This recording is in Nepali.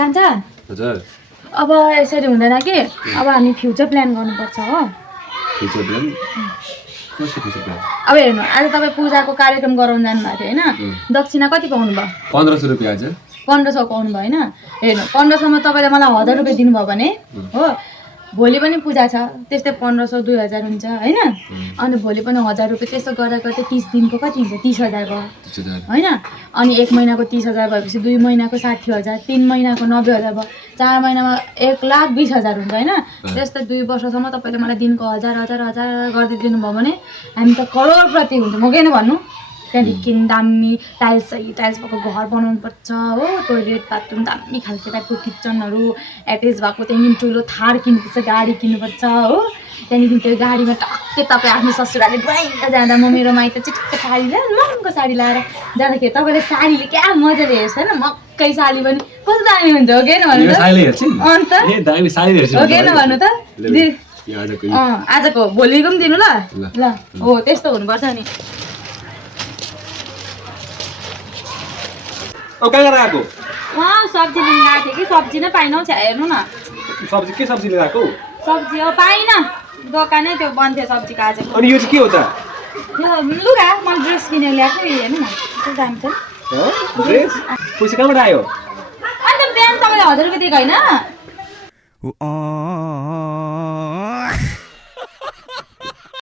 कान्छा हजुर अब यसरी हुँदैन कि अब हामी फ्युचर प्लान गर्नुपर्छ हो फ्युचर प्लान कस्तो फ्युचर प्लान अब हेर्नु आज तपाईँ पूजाको कार्यक्रम गराउन जानुभएको थियो होइन दक्षिणा कति पाउनु भयो 1500 रुपियाँ आज 1500 पाउनु भयो होइन हेर्नु 1500 मा तपाईँले मलाई 1000 रुपियाँ दिनुभयो भने हो भोलि पनि पूजा छ त्यस्तै 1500 2000 हुन्छ होइन अनि भोलि पनि 1000 रुपियाँ त्यस्तो गर्दा गर्दै 30 दिनको कति हुन्छ 30000 भयो 30000 होइन अनि 1 महिनाको 30000 भएपछि 2 महिनाको 60000 3 महिनाको 90000 भयो 4 महिनामा 1,20,000 हुन्छ होइन त्यस्तै 2 वर्षसम्म तपाईँले मलाई दिनको 1000 गर्दै दिनुभयो भने हामी त करोडप्रति हुन्छ म किन भन्नु त्यहाँदेखि दामी टाइल्स भएको घर बनाउनु पर्छ हो टोइलेट बाथरुम दामी खालको टाइपको किचनहरू एट्याच भएको त्यहाँदेखि ठुलो थार किन्नुपर्छ गाडी किन्नुपर्छ हो त्यहाँदेखि त्यो गाडीमा टक्कै तपाईँ आफ्नो ससुराले ड्वाइङ जाँदा म मेरो माइत चिट्टो साडी ल्याएर महँगो साडी लगाएर जाँदाखेरि तपाईँले साडीले क्या मजाले हेर्छ होइन मक्कै साडी पनि कस्तो दामी हुन्छ हो किन भन्नु अन्त हो किन भन्नु त आजको भोलिको पनि दिनु ल ल हो त्यस्तो हुनुपर्छ नि कहाँ आएको सब्जी लिन गएको थिएँ कि सब्जी नै पाइनँ हौ हेर्नु न सब्जी के सब्जी लिएर आएको सब्जी हो पाइनँ दोकानै त्यो बन्द थियो सब्जीको आजको अनि यो चाहिँ के हो त यो लुगा मैले ड्रेस किनेर ल्याएको हेर्नु न कस्तो दामी छ ड्रेस पैसा कहाँबाट आयो अन्त बिहान तपाईँले 1000 रुपियाँ दिएको होइन